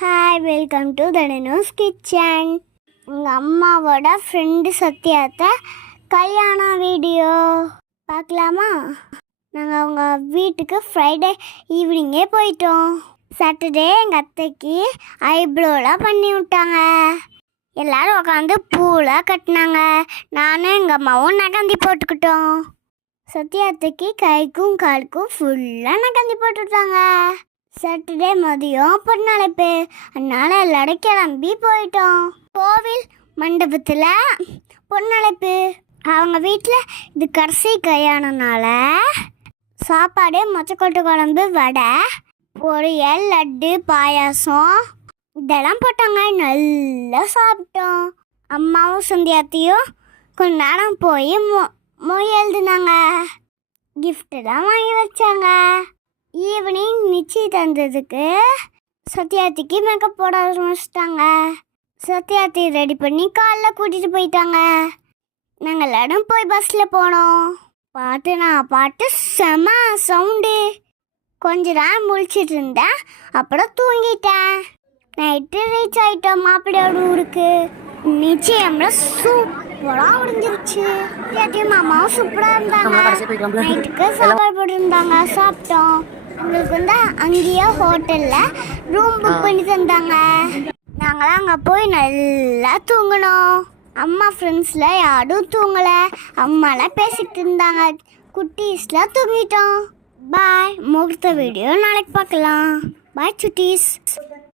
Hi, welcome to தனனூஸ் கிச்சன். எங்கள் அம்மாவோட ஃப்ரெண்டு சத்யாத்த கல்யாண வீடியோ பார்க்கலாமா? நாங்கள் அவங்க வீட்டுக்கு ஃப்ரைடே ஈவினிங்கே போயிட்டோம். சாட்டர்டே எங்கள் அத்தைக்கு ஐப்ரோலாம் பண்ணி விட்டாங்க. எல்லோரும் உட்காந்து பூலாம் கட்டினாங்க. நானும் எங்கள் அம்மாவும் நகந்தி போட்டுக்கிட்டோம். சத்யாத்தைக்கு கைக்கும் காலுக்கும் ஃபுல்லாக நகந்தி போட்டு விட்டாங்க. சாட்டர்டே மதியம் பொண்ணழைப்பு, அதனால எல்லாரும் கிளம்பி போயிட்டோம். கோவில் மண்டபத்தில் பொண்ணழைப்பு. அவங்க வீட்டில் இது கடைசி கல்யாணனால சாப்பாடு மொச்சக்கொட்டை குழம்பு, வடை, பொரியல், லட்டு, பாயாசம் இதெல்லாம் போட்டாங்க. நல்லா சாப்பிட்டோம். அம்மாவும் சந்தியாத்தையும் கொஞ்ச நேரம் போய் மொய் எழுதுனாங்க. கிஃப்டெல்லாம் வாங்கி வச்சாங்க. ஈவினிங் நிச்சயதார்த்தத்துக்கு சத்யாத்திக்கு மேக்கப் போட ஆரம்பிச்சிட்டாங்க. சத்யாத்தி ரெடி பண்ணி காலைல கூட்டிகிட்டு போயிட்டாங்க. நாங்கள் எல்லாரும் போய் பஸ்ஸில் போனோம். பாட்டு செம சவுண்டு. கொஞ்ச நேரம் முழிச்சிட்டு இருந்தேன், அப்புறம் தூங்கிட்டேன். நைட்டு ரீச் ஆகிட்டோம் மாப்பிள்ளையோட ஊருக்கு. நிச்சயம்லாம் சூப்பராக முடிஞ்சிருச்சு. சத்யாத்தியும் மாமாவும் சூப்பராக இருந்தாங்க. நைட்டுக்கு சாப்பாடு போட்டிருந்தாங்க, சாப்பிட்டோம். உங்களுக்கு வந்து அங்கேயே ஹோட்டலில் ரூம் புக் பண்ணி தந்தாங்க. நாங்களாம் அங்கே போய் நல்லா தூங்கினோம். அம்மா ஃப்ரெண்ட்ஸில் யாரும் தூங்கலை. அம்மாலாம் பேசிக்கிட்டு இருந்தாங்க. குட்டீஸ்லாம் தூங்கிட்டோம். பாய். முகூர்த்த வீடியோ நாளைக்கு பார்க்கலாம். பாய் சுட்டீஸ்.